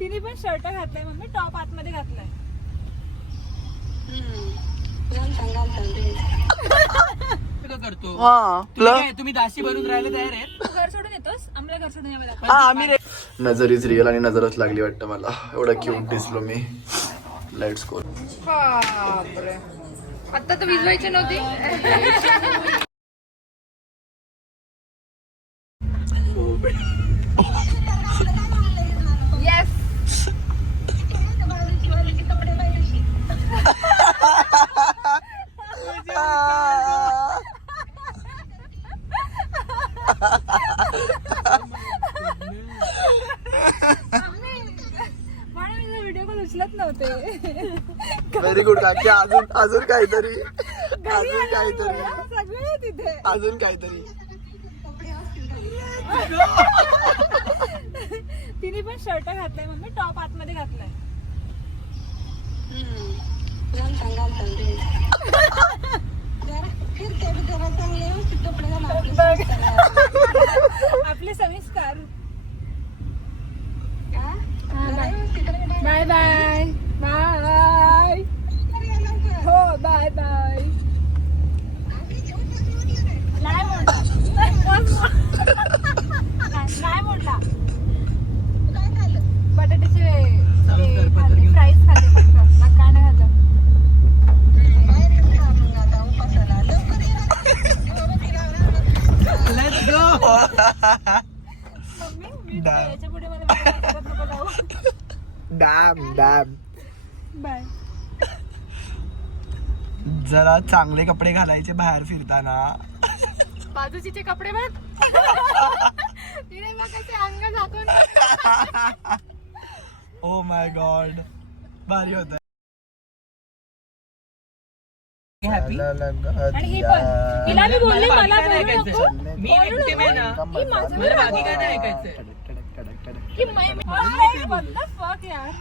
तिने पण शर्ट घातलाय मम्मी, टॉप आतमध्ये घातलाय. करतो हा तुम्ही दासी बनून राहायला तयार आहे? तू घर सोडून येतोस, आम्हाला घर सोडून यावं लागतं. हा आम्ही नजरीच रिअल आणि नजरच लागली वाटतं मला. एवढा क्यूट दिसलो मी. Let's go. बापरे, आता तर विजवायची नव्हती. येस. व्हिडिओ कॉल उचलत नव्हते. व्हेरी गुड काकी. अजून काहीतरी सगळे तिथे. अजून काहीतरी. तिने पण शर्ट घातलाय मम्मी, टॉप आतमध्ये घातलाय. आपले सविस्कार. Bye bye bye. हो बाय बाय. नाही मोडला. बटाट्याचे फ्राईज खाते फक्त, मग काय नाही खाल्लं. मम्मी याच्या पुढे मला डॅम बाय. जरा चांगले कपडे घालायचे बाहेर फिरताना. बाजूचे कपडे बघ. तिने मग कसे अंग झाकून. ओ माय गॉड, भारी होत. आणि ही पण तिला मी बोलले मला बोलू नको. मी victim आहे ना, मला बाकी काय नाही ऐकायचंय.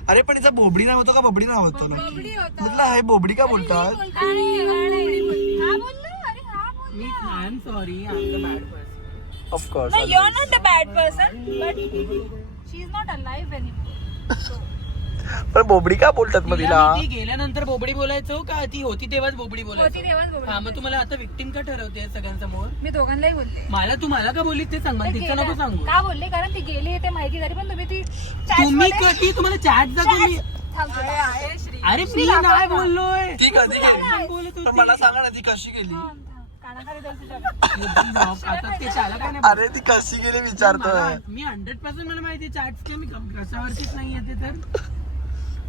अरे पण हिचा बोबडी नाव होतं का बबडी नाव होतं नक्की? म्हटलं हे बोबडी का बोलतात? I am sorry, I am the bad person. Of course. No, you're not the bad person, but she is not alive anymore. पण बोबडी का बोलतात मग तिला? ती गेल्यानंतर बोबडी बोलायचो का ती होती तेव्हाच बोबडी होती बोलायचो? तेव्हाच बोबडी. हा, मग तुम्हाला आता विक्टिम का ठरवते सगळ्यांसमोर? मी दोघांनाही बोलले. मला तुम्हाला का बोलली ते सांग, मला तिचं नको सांगू. का बोलले? कारण ती गेली ते माहिती तरी पण तुम्ही ती तुम्ही कधी तुम्हाला चॅट जा तुम्ही. अरे मी नाही बोललोय. ती कधी गेली? बोलत पण होती. मला सांगा ना ती कशी गेली? आता ते चाला काय नाही. अरे ती कशी गेली विचारतोय मी 100% मला माहिती चॅट्स के मी कशावरतीच नाही येते तर.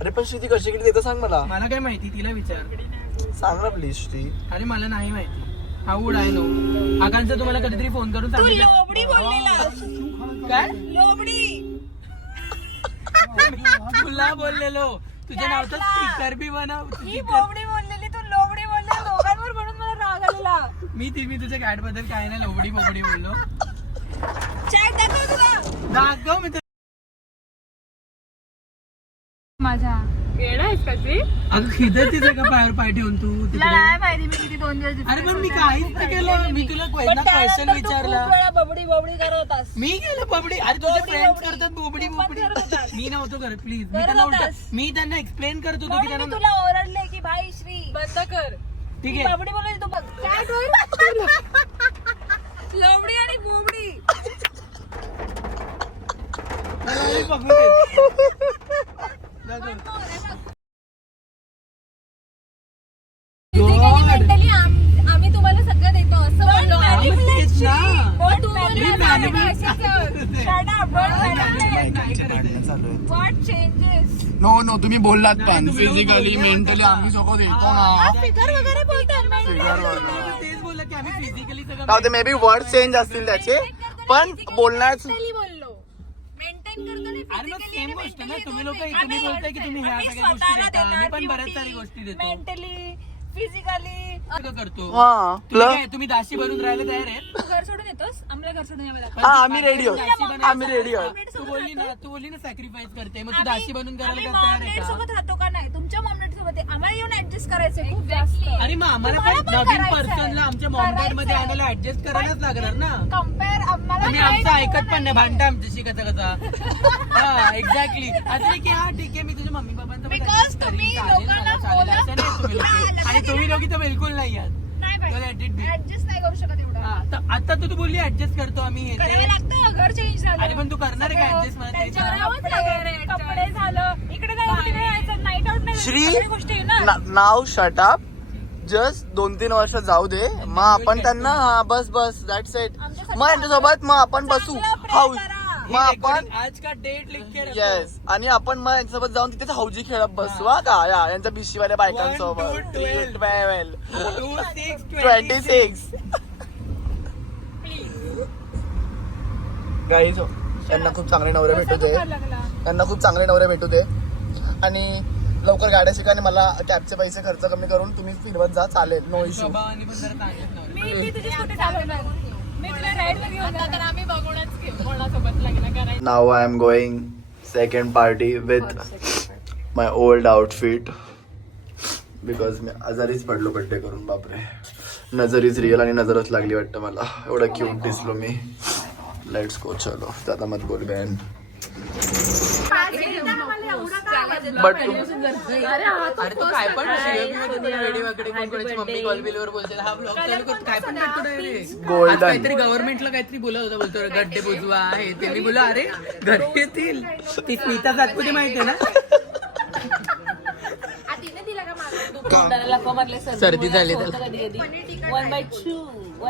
अरे पण ती कशी गेली ते तर सांग मला. मला काय माहिती, तिला विचार. सांग ना प्लीज ती. अरे मला नाही माहिती. How would I know? Akanksha तुम्हाला कधीतरी फोन करून सांगितलं लोबडी बोललेला. काय? लोबडी. तुला बोललेलो तुझ्या नावाचं स्पीकर बी बनव. ही बोबडी बोललेली, तू लोबडी बोललेली. दोघांवर म्हणून मला राग आलेला. मी तुझ्या गॅट बद्दल काय नाही लोबडी बोबडी बोललो. चॅट दाखव तुला. दाखव मी. माझा गेला आहेस का ती? अगं खिदर तिचं का पायावर पाय ठेवून तू तुला तिकडे? नाही माहिती मी किती 2 दिवस अरे पण मी काहीच नाही केलं. मी तुला क्वेश्चन विचारला. बबडी बबडी करत होतास. मी केलं बोबडी. अरे तुझे बोबडी, फ्रेंड्स बोबडी. करतात बोबडी तू पण बोबडी. करत होतास. मी नव्हतो करत. प्लीज मी करत त्यांना होतास. मी त्यांना एक्सप्लेन करत होतो की म्हणून मी त्यांना. तुला ओरडले की भाई श्री बंद कर. ठीक ती आहे. बबडी बोलायची तू बघ. चॅट वर लोबडी आणि बोबडी. मला बघू दे. मेंटली आम्ही तुम्हाला सगळं देतो असं बोललो. तेच ना. पण तू बोलला मी ना, manipulate अशीच कर. Shut up, don't manipulate. भांडणं चालू आहेत. What changes? नो तुम्ही बोललात पण फिजिकली मेंटली आम्ही सोबत येतो ना. फिगर वगैरे बोलतात. Figure वगैरे. तेच बोललं की आम्ही फिजिकली सगळं. नाव ते मे बी वर्ड चेंज असतील त्याचे पण बोलण्याच. बोललो मेंटेन करतो नाही. अरे मग सेम गोष्ट ना. तुम्ही लोक तुम्ही बोलताय की तुम्ही ह्या सगळ्या गोष्टी देता. आम्ही पण बऱ्याच सारी गोष्टी देतो. मेंटली फिजिकली करतो हा तुम्ही दाशी बनून राहायला तयार आहे घर सोडून येतोस आम्हाला घर सोडून यावं लागतं. हा आम्ही रेडी आहोत आम्ही रेडी आहोत. तू बोलली ना सॅक्रिफाईस करते मग तू दाशी बनून करायला आम्ही का तयार आहे मॉमलेट का? सोबत राहतो का नाही तुमच्या मॉमलेट सोबत आहे. आम्हाला येऊन ऍडजस्ट करायचंय खूप जास्त. अरे मग आम्हाला तुम्हाला पण पण नवीन करायचंय. पर्सनला आमच्या मॉमडॅड मध्ये आणायला ऍडजस्ट करायलाच लागणार ना. कम्पेअर आम्हाला आणि आमचं ऐकत पण नाही भांडा आमच्याशी कसा कसा. हा एक्झॅक्टली असं नाही की हा ठीक आहे मी तुझ्या मम्मी पप्पांचं पण Because adjust तुम्ही करीन, चालेल मला, लोकांना चालेल असं नाही तुम्ही लोकं. आणि तुम्ही लोक तर बिलकुल नाही आहात. नाही बाई Let it be. ऍडजस्ट नाही करू शकत एवढं. हा, तर आता तू बोलली ऍडजस्ट करतो आम्ही हे करावं ते. लागतं घर चेंज झालं. अरे पण तू करणार आहे का ऍडजस्ट मला तरी सांग. कपडे झालं इकडे नाही नाईट आउट नाही श्री सगळ्या गोष्टी आहे ना. नाव शटअप जस्ट 2-3 वर्ष जाऊ दे मग आपण त्यांना हा बस दॅट्स इट मग यांच्यासोबत मग आपण बसू हाऊस मग आपण आज का डेट लिख के रखो. येस आणि आपण मग यांच्यासोबत जाऊन तिथेच हौजी खेळत बसू हा का या यांच्या बिशीवाल्या बायकांसोबत 1 to 12. 12 2, 6, 26 गाईज त्यांना खूप चांगले नवरे भेटू दे त्यांना खूप चांगले नवरे भेटू दे आणि लवकर गाड्या शिका आणि मला कॅबचे पैसे खर्च कमी करून तुम्ही फिरवत जा चालेल नो इश्यू स्वभावाने पण जरा चांगलेच नव्हते. मी तुझी स्कूटी चालवणार मी तुला राईडला घेऊन आता तर आम्ही बघूनच घेऊ कोणासोबत लग्न करायचं. Now I am going second party with my old outfit because मी आजारीच पडलो बड्डे करून बापरे नजरीच रिअल आणि नजरच लागली वाटतं मला एवढं क्यूट दिसलो मी लेट्स गो चलो ज्यादा मत बोल बहन बट अरे तू काय पण वेडी वाकडे कोण कोणाची मम्मी कॉल बिलवर बोलते हा ब्लॉग चालू कर काय पण भेटतो डायरेक्ट Golden. आज काहीतरी गव्हर्नमेंटला काहीतरी बोलत होता बोलतो गड्डे बुजवा हे ते मी बोला अरे घरी येतील ती स्मिता सातपुते माहिती आहे ना सर्दी झाली त्याला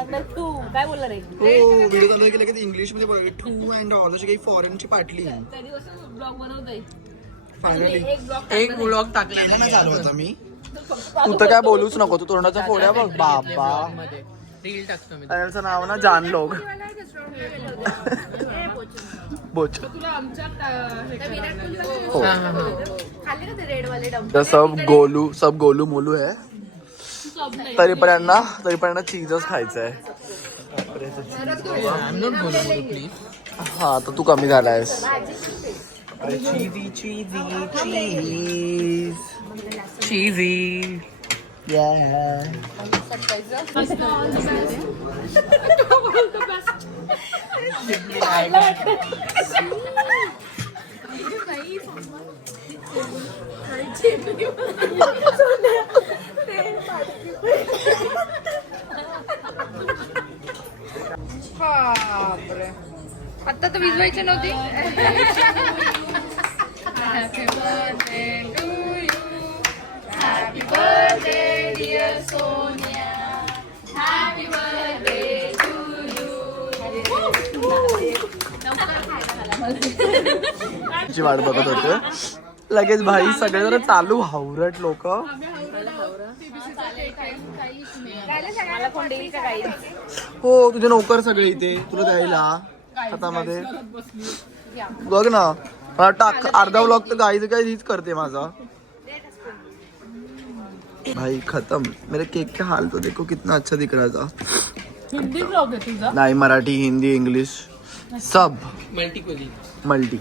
1/2 काय बोलला रे व्हिडिओ चालू केलं की इंग्लिश मध्ये बोल टू अँड ऑल अशी काही फॉरेनची पाटली ब्लॉग बनवतोय फायनली एक ब्लॉग टाकला नाही चालू होता मी तू तर काय बोलूच नको तू तोंडाच्या फोड्या बघ बाबा मध्ये रील टाकतो मी चॅनलचं नाव ना जान लोग बोच हो हा, हा, हा. खाल्ले ना ते रेड वाले डब्बे तर सब गोलू मोलू आहे तरी पण यांना चीजच खायचं आहे I'm not बोलू प्लीज हा तर तू कमी झालायस चीजी आता तर विजवायची नव्हती. Happy birthday to you happy birthday dear Sonia happy birthday to ची वाट बघत होते लगेच भाई सगळे जरा चालू हावरट लोक हो तुझे नोकर सगळे इथे तुला द्यायला हातामध्ये बघ ना मला टाक अर्धा ब्लॉक तर गाईचं काय हीच करते माझा भाई खत्म मेरे केक के हाल तो देखो कितना अच्छा दिख रहा था हिंदी ब्लॉग आहे तुझा नहीं मराठी हिंदी इंग्लिश सब मल्टीकुली मल्टी